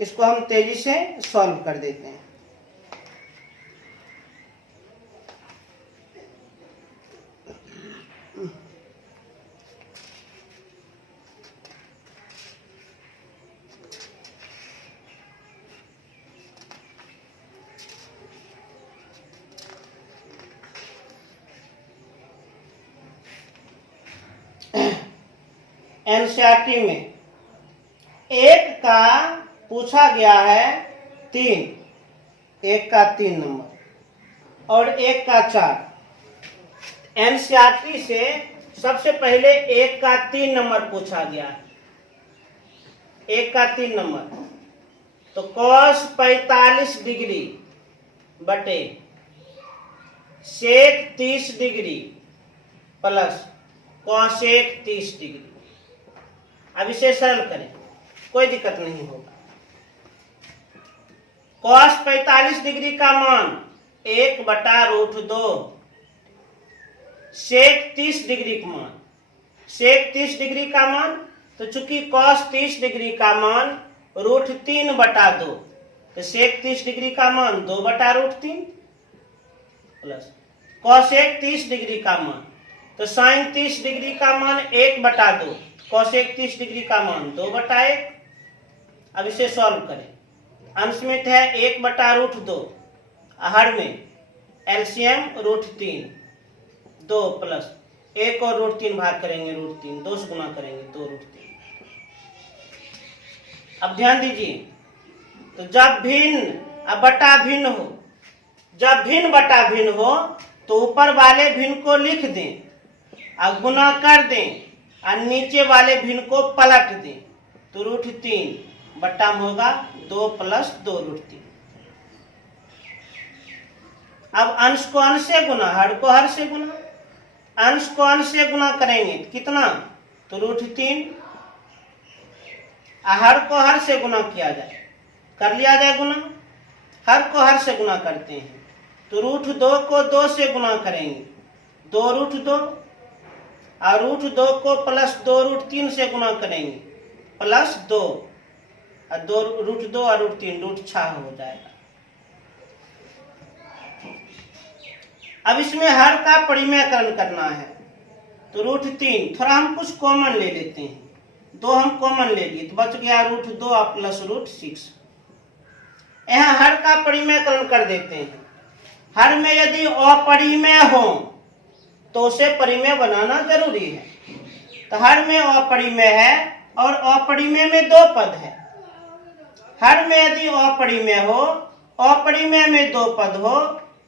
इसको हम तेजी से सॉल्व कर देते हैं। NCERT में 1 का पूछा गया है 3, 1 का 3 नंबर और 1 का 4। NCERT से सबसे पहले 1 का 3 नंबर पूछा गया है, 1 का 3 नंबर, तो cos 45 डिग्री बटे sec 30 degree plus cosec 30 degree. अब इसे सरल करें, कोई दिक्कत नहीं होगा। cos 45 डिग्री का मान 1/√2, sec 30 डिग्री का मान, sec 30 डिग्री का मान, तो चूंकि cos 30 डिग्री का मान √3/2, तो sec 30 डिग्री का मान 2/√3 प्लस cosec 30 डिग्री का मान, तो sin 30 डिग्री का मान 1/2, cosec 30 डिग्री का मान 2/1। अब इसे सॉल्व करें, अंश में है 1/√2, हर में LCM √3, 2 प्लस 1 और √3 भाग करेंगे √3, 2 से गुना करेंगे 2√3। अब ध्यान दीजिए, तो जब भिन्न बटा भिन्न हो, जब भिन्न बटा भिन्न हो तो ऊपर वाले भिन्न को लिख दें और गुना कर दें और नीचे वाले भिन्न को पलट दें, तो √3 बट्टा होगा 2 प्लस 2√3। अब अंश को अंश से गुना, हर को हर से गुना, अंश को अंश से गुना करेंगे तो कितना, तो √3, हर को हर से गुना किया जाए, कर लिया जाए गुना, हर को हर से गुना करते हैं तो रूट 2 को 2 से गुना करेंगे, 2 रूट 2, और रूट 2 को प्लस 2 रूट 3 से गुना करेंगे, प्लस 2, और 2 रूट 2 और रूट 3 रूट 6 हो जाएगा। अब इसमें हर का परिमेयकरण करना है, तो रूट 3 थोड़ा हम कुछ कॉमन ले लेते हैं, 2 हम कॉमन ले लिए तो बच गया रूट 2 प्लस रूट 6। यहाँ हर का परिमेयकरण कर देते हैं। हर में यदि अपरिमेय हो तो उसे परिमेय बनाना जरूरी है। तो हर में अपरिमेय है और अपरिमेय में 2 पद है। हर में यदि अपरिमेय हो, अपरिमेय में 2 पद हो,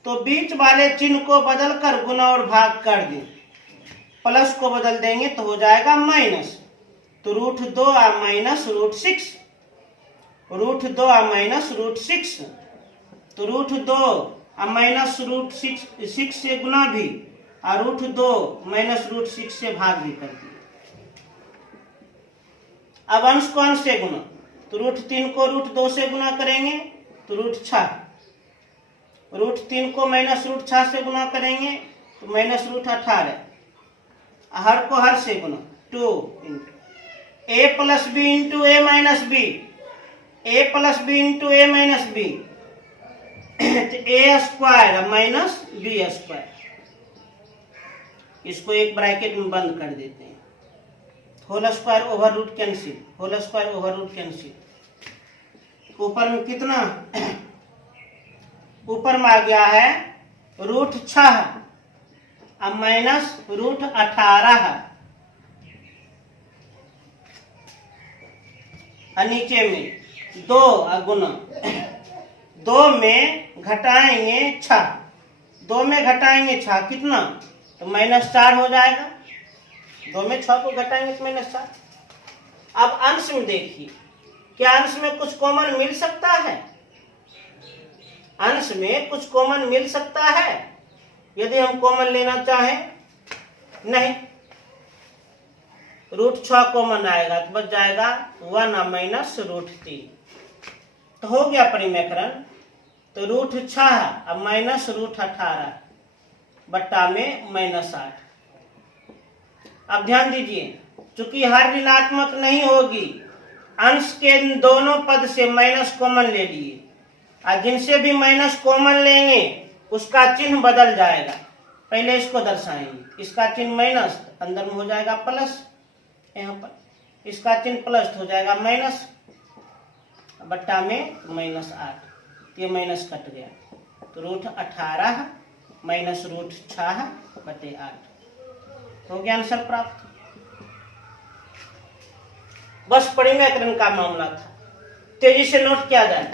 तो बीच वाले चिन्ह को बदलकर गुणा और भाग कर दें, प्लस को बदल देंगे तो हो जाएगा माइनस। तो root 2 minus root 6, root 2 minus root 6, तो रूट 2 माइनस रूट 6 से गुना भी, और रूट 2 माइनस रूट 6 से भाग भी कर दिए। अब अंश को अंश से गुना, तो रूट 3 को रूट 2 से गुना करेंगे तो रूट 6, रूट 3 को माइनस रूट 6 से गुना करेंगे तो माइनस रूट 18, हर को हर से गुना 2 into A plus B into A minus B, A plus B into A minus B, तो A square minus B square. इसको एक ब्रैकेट में बंद कर देते हैं, whole square over root cancel, whole square over root cancel. ऊपर में कितना, ऊपर में आ गया है रूट 6 अब माइनस रूट 18, और नीचे में 2 गुना 2 में घटाएंगे 6, 2 में घटाएंगे 6 कितना, तो -4 हो जाएगा। 2 में 6 को घटाएंगे तो -4। अब अंश में देखिए, क्या अंश में कुछ कॉमन मिल सकता है? अंश में कुछ कॉमन मिल सकता है यदि हम कॉमन लेना चाहें? नहीं। रूट 6 कॉमन आएगा तो बच जाएगा 1 माइनस रूट 3, तो हो गया परिमेयकरण। तो रूट 6 अब माइनस रूट 18 बट्टा में -8। अब ध्यान दीजिए, चूंकि हर ऋणात्मक नहीं होगी, अंश के दोनों पद से माइनस कॉमन ले लिए, और जिनसे भी माइनस कॉमन लेंगे उसका चिन्ह बदल जाएगा। पहले इसको दर्शाएंगे, इसका चिन्ह माइनस, अंदर में हो जाएगा प्लस, यहाँ पर इसका चिन्ह प्लस हो जाएगा माइनस, बट्टा में -8, ये माइनस कट गया, तो रूट 18 माइनस रूट 6 बटे 8 हो गया आंसर प्राप्त। बस परिमेयकरण का मामला था, तेजी से नोट किया जाए।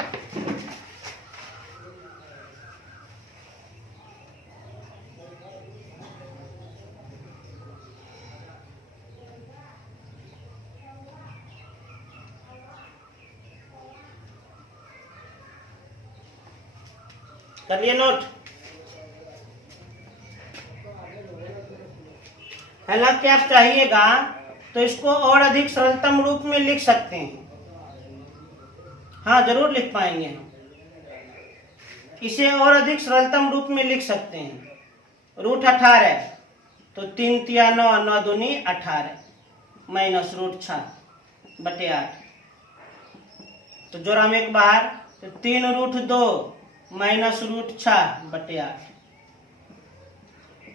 कर लिए नोट? हालांकि आप चाहिएगा तो इसको और अधिक सरलतम रूप में लिख सकते हैं। हाँ, जरूर लिख पाएंगे हम, इसे और अधिक सरलतम रूप में लिख सकते हैं। रूट 18 तो 3 तिया 9, 9 दूनी 18 माइनस रूट 6 बटे 8, तो जोड़ा में एक बाहर, तो 3 रूट 2 माइनस रूट 6 बटे 8।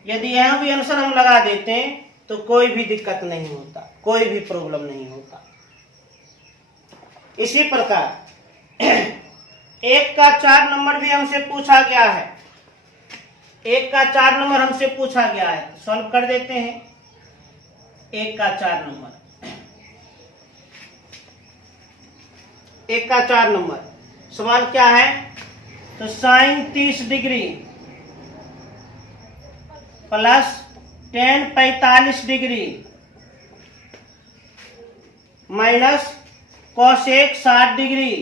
यदि यहां भी आंसर हम लगा देते हैं तो कोई भी दिक्कत नहीं होता, कोई भी प्रॉब्लम नहीं होता। इसी प्रकार 1 का 4 नंबर भी हमसे पूछा गया है, 1 का 4 नंबर हमसे पूछा गया है, सॉल्व कर देते हैं। 1 का 4 नंबर, 1 का 4 नंबर सवाल क्या है, तो sine 30 degree plus tan 45 degree minus cosec 60 degree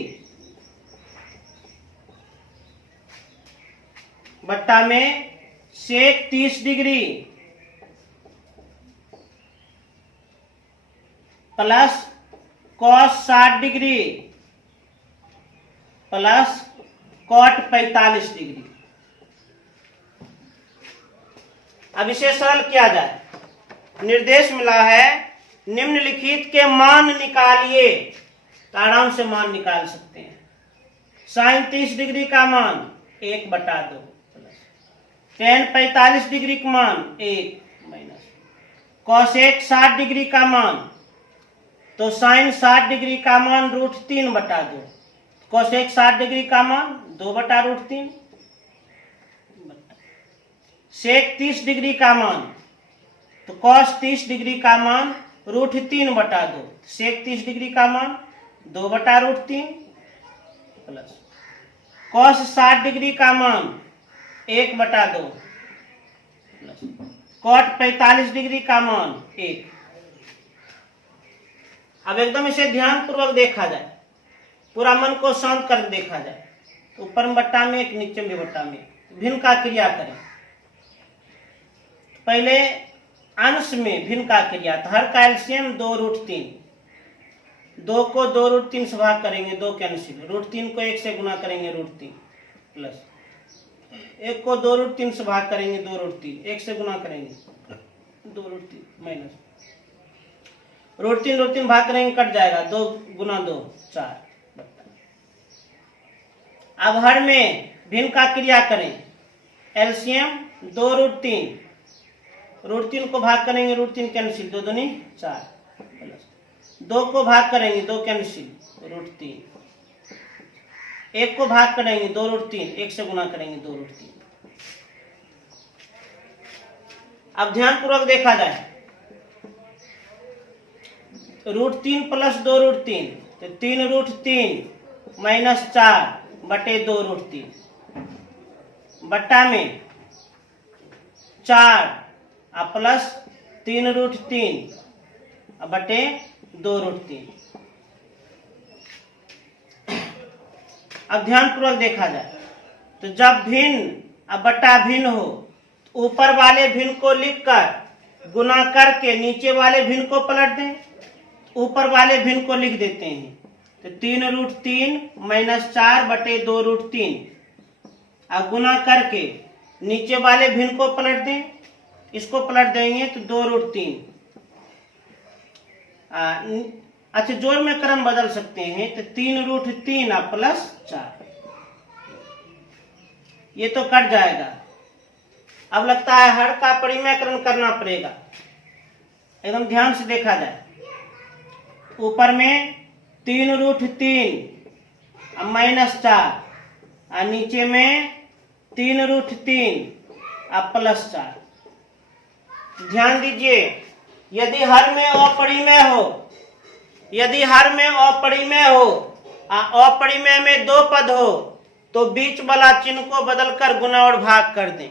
बट्टा में sec 30 degree plus cos 60 degree plus cot 45 degree. अब इसे सरल किया जाए। निर्देश मिला है निम्नलिखित के मान निकालिए, तो आराम से मान निकाल सकते हैं। साइन 30 डिग्री का मान 1/2, टेन 45 डिग्री का मान 1 माइनस कॉसेक 60 डिग्री का मान, तो साइन 60 डिग्री का मान √3/2, कॉसेक 60 डिग्री का मान 2/√3, सेक 30 डिग्री का मान, तो कॉस 30 डिग्री का मान √3/2, सेक 30 डिग्री का मान 2/√3 प्लस कॉस 60 डिग्री का मान 1/2 प्लस कॉट 45 डिग्री का मान 1। अब एकदम इसे ध्यान पूर्वक देखा जाए, पूरा मन को शांत कर देखा जाए। ऊपर में बट्टा में 1, नीचे में बट्टा में 1, भिन्न का क्रिया करें। पहले अंश में भिन्न का क्रिया, तो हर का एलसीएम 2√3, 2 को 2√3 से भाग करेंगे, 2 कैंसिल, √3 को 1 से गुना करेंगे √3 प्लस 1 को 2√3 से भाग करेंगे 2√3, 1 से गुना करेंगे 2√3 माइनस √3 भाग करेंगे कट जाएगा, 2 गुना 2 4। अब हर में भिन्न का क्रिया करें, एलसीएम 2√3, √3 को भाग करेंगे √3 कैंसिल, 2 दूनी 4 प्लस 2 को भाग करेंगे 2 कैंसिल √3, 1 को भाग करेंगे 2√3, 1 से गुना करेंगे 2√3। अब ध्यान पूर्वक देखा जाए, √3 प्लस 2√3, तो 3√3 माइनस 4/2√3 बट्टा में 4 प्लस 3√3/2√3। अब ध्यान पूर्वक देखा जाए, तो जब भिन्न बट्टा भिन्न हो, तो ऊपर वाले भिन्न को लिखकर गुना करके नीचे वाले भिन्न को पलट दें, ऊपर वाले भिन्न को लिख देते हैं, तो 3√3 माइनस 4/2√3 अब गुना करके नीचे वाले भिन्न को पलट दें, इसको पलट देंगे तो 2√3। अच्छा जोड़ में क्रम बदल सकते हैं, तो 3√3 प्लस 4, ये तो कट जाएगा। अब लगता है हर का परिमेयकरण करना पड़ेगा, एकदम ध्यान से देखा जाए। ऊपर में 3√3 माइनस 4 और नीचे में 3√3 प्लस 4। ध्यान दीजिए, यदि हर में अपरिमेय हो, यदि हर में अपरिमेय हो, अपरिमेय में 2 पद हो, तो बीच वाला चिन्ह को बदलकर गुना और भाग कर दें।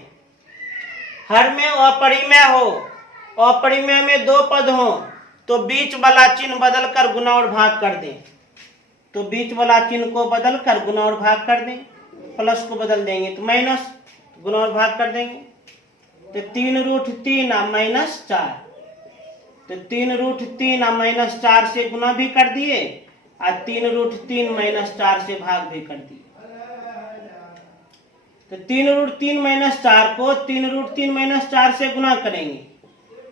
हर में अपरिमेय हो, अपरिमेय में 2 पद हो, तो बीच वाला चिन्ह बदलकर गुना और भाग कर दें, तो बीच वाला चिन्ह को बदलकर गुना और भाग कर दें, प्लस को बदल देंगे तो माइनस, गुना और भाग कर देंगे, तो 3√3 माइनस 4, तो 3√3 माइनस 4 से गुना भी कर दिए और 3√3 माइनस 4 से भाग भी कर दिए। तो 3√3 माइनस 4 को 3√3 माइनस 4 से गुना करेंगे,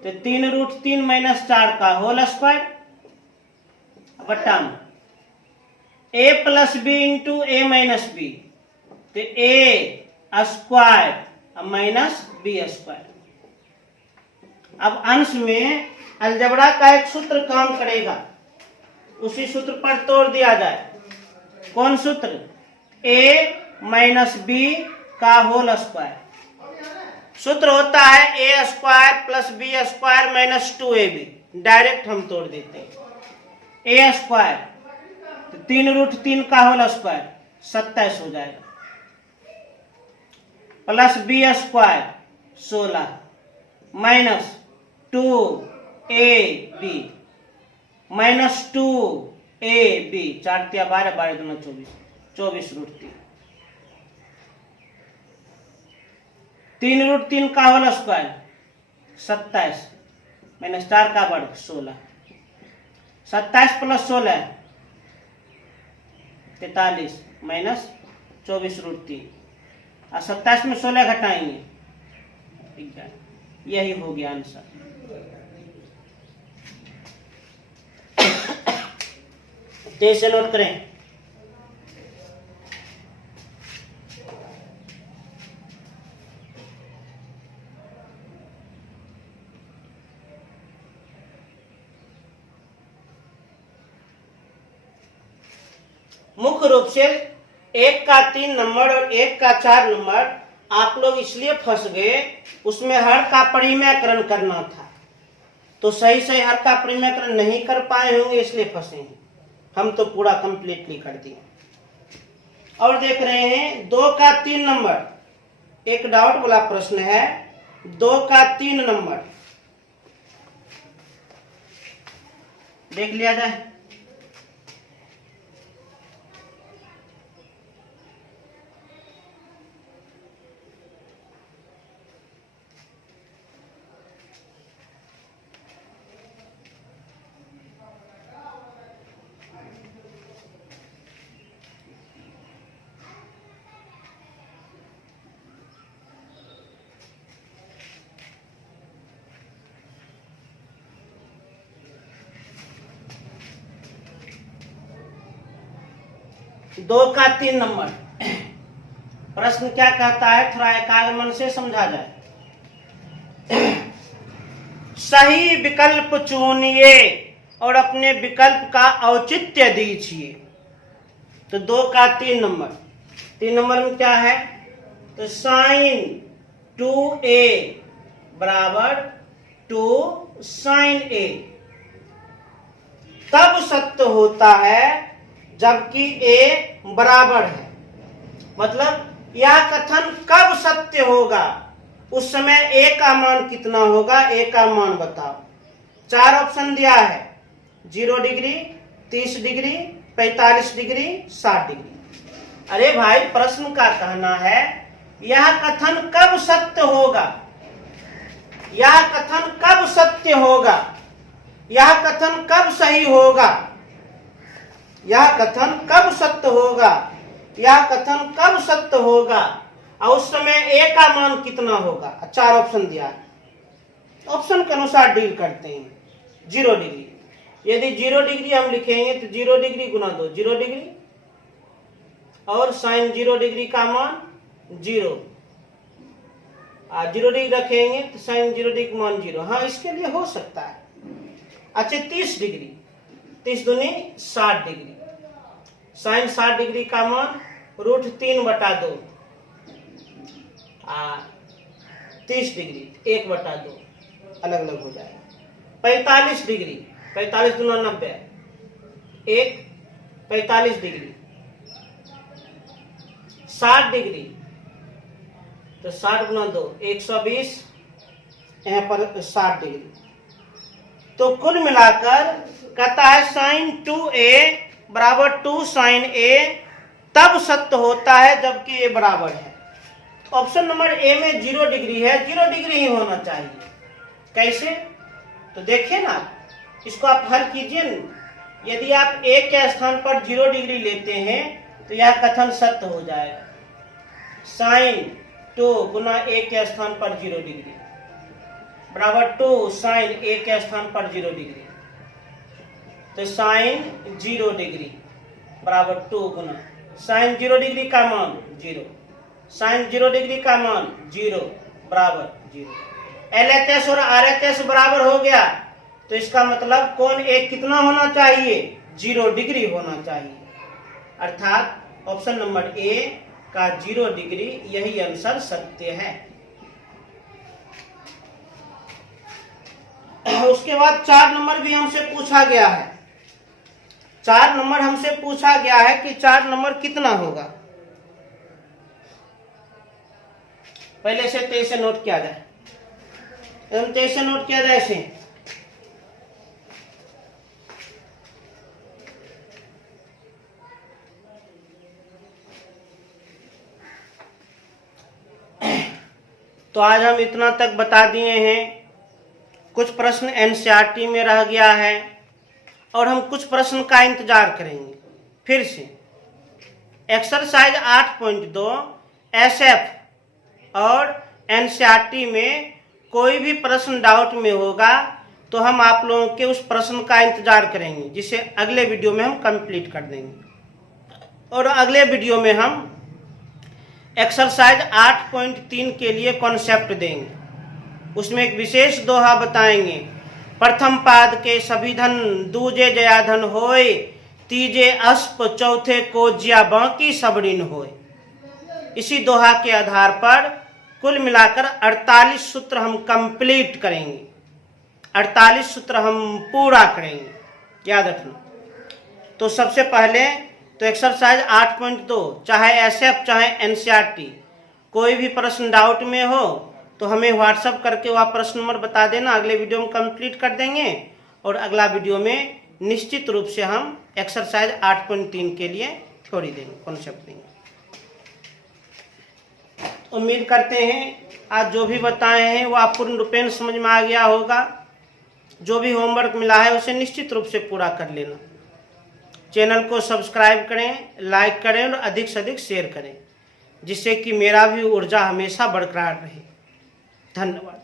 तो 3√3 माइनस 4 का होल स्क्वायर बट्टा में a plus B into A minus B, तो a square minus B square. अब अंश में अलजेब्रा का एक सूत्र काम करेगा, उसी सूत्र पर तोड़ दिया जाए। कौन सूत्र? a माइनस बी का होल स्क्वायर। सूत्र होता है a square plus B square minus 2ab। Direct हम तोड़ देते हैं। a स्क्वायर तो 3√3 का होल स्क्वायर 27 हो जाएगा, plus B square 16 minus 2ab minus 2ab, 4 × 12 12 × 24 24√3। 3√3 का होल स्क्वायर 27 माइनस 4 का वर्ग 16, 27 प्लस 16 43 माइनस 24√3, और 27 में 16 घटाएंगे यही हो गया आंसर। तो इसे नोट करें। मुख्य रूप से 1 का 3 नंबर और 1 का 4 नंबर आप लोग इसलिए फंस गए, उसमें हर का परिमेयकरण करना था, तो सही सही हर का परिमेयकरण नहीं कर पाए होंगे, इसलिए फंसे हैं। हम तो पूरा कंप्लीटली कर दिए। और देख रहे हैं 2 का 3 नंबर, एक डाउट वाला प्रश्न है। 2 का 3 नंबर देख लिया जाए। दो का 3 नंबर प्रश्न क्या कहता है, थोड़ा एकाग्र मन से समझा जाए। सही विकल्प चुनिए और अपने विकल्प का औचित्य दीजिए। तो 2 का 3 नंबर, 3 नंबर में क्या है, तो साइन 2a बराबर 2 साइन a तब सत्य होता है जबकि a बराबर है। मतलब यह कथन कब सत्य होगा, उस समय a का मान कितना होगा, a का मान बताओ। 4 ऑप्शन दिया है, 0 डिग्री, 30 डिग्री, 45 डिग्री, 60 डिग्री। अरे भाई, प्रश्न का कहना है यह कथन कब सत्य होगा, यह कथन कब सत्य होगा, यह कथन कब सही होगा, यह कथन कब सत्य होगा, यह कथन कब सत्य होगा, और उस समय a का मान कितना होगा। 4 ऑप्शन दिया है, ऑप्शन के अनुसार डील करते हैं। 0 डिग्री, यदि 0 डिग्री हम लिखेंगे तो 0 डिग्री गुना 2 0 डिग्री, और साइन 0 डिग्री का मान 0, 0 डिग्री रखेंगे तो साइन 0 डिग्री का मान 0। हाँ, इसके लिए हो सकता है। अच्छा, 30 डिग्री, 30 दूनी 60 डिग्री, साइन 60 डिग्री का मान √3/2, 30 डिग्री 1/2 अलग अलग हो जाएगा। 45 डिग्री, 45 दूना 90, 1 45 डिग्री, 60 डिग्री तो 60 गुना 2 120, यहाँ पर 60 डिग्री। तो कुल मिलाकर कहता है साइन 2a बराबर 2 साइन a तब सत्य होता है जबकि a बराबर है। ऑप्शन नंबर ए में 0 डिग्री है, 0 डिग्री ही होना चाहिए। कैसे, तो देखिए ना, इसको आप हल कीजिए। यदि आप a के स्थान पर 0 डिग्री लेते हैं तो यह कथन सत्य हो जाएगा। साइन 2 गुना a के स्थान पर 0 डिग्री बराबर 2 साइन a के स्थान पर 0 डिग्री, तो साइन 0 डिग्री बराबर 2 गुना साइन 0 डिग्री का मान 0, साइन 0 डिग्री का मान 0 बराबर 0। LHS और RHS बराबर हो गया, तो इसका मतलब कोण A कितना होना चाहिए, 0 डिग्री होना चाहिए। अर्थात ऑप्शन नंबर A का 0 डिग्री यही आंसर सत्य है। उसके बाद 4 नंबर भी हमसे पूछा गया है। 4 नंबर हमसे पूछा गया है कि 4 नंबर कितना होगा। पहले से 23 नोट किया जाए, 23 नोट किया जाए ऐसे। तो आज हम इतना तक बता दिए हैं। कुछ प्रश्न एनसीईआरटी में रह गया है और हम कुछ प्रश्न का इंतजार करेंगे। फिर से एक्सरसाइज 8.2 एसएफ और एनसीईआरटी में कोई भी प्रश्न डाउट में होगा तो हम आप लोगों के उस प्रश्न का इंतजार करेंगे, जिसे अगले वीडियो में हम कंप्लीट कर देंगे। और अगले वीडियो में हम एक्सरसाइज 8.3 के लिए कॉन्सेप्ट देंगे। उसमें एक विशेष दोहा बताएंगे, प्रथम पाद के सभी धन दूजे जया धन होए, तीजे अस्प चौथे को जिया बाकी सबरिन होए। इसी दोहा के आधार पर कुल मिलाकर 48 सूत्र हम कंप्लीट करेंगे, 48 सूत्र हम पूरा करेंगे, याद रखना। तो सबसे पहले तो एक्सरसाइज 8.2 चाहे एसएफ चाहे एनसीईआरटी, कोई भी प्रश्न डाउट में हो तो हमें व्हाट्सएप करके वह प्रश्न नंबर बता देना, अगले वीडियो में कंप्लीट कर देंगे। और अगला वीडियो में निश्चित रूप से हम एक्सरसाइज 8.3 के लिए थ्योरी देंगे, कॉन्सेप्ट देंगे। उम्मीद करते हैं आज जो भी बताए हैं वो आप पूर्ण रूपेण समझ में आ गया होगा। जो भी होमवर्क मिला है उसे निश्चित रूप से पूरा कर लेना। चैनल को सब्सक्राइब करें, लाइक करें और अधिक से अधिक शेयर करें, जिससे कि मेरा भी ऊर्जा हमेशा बरकरार रहे। धन्यवाद।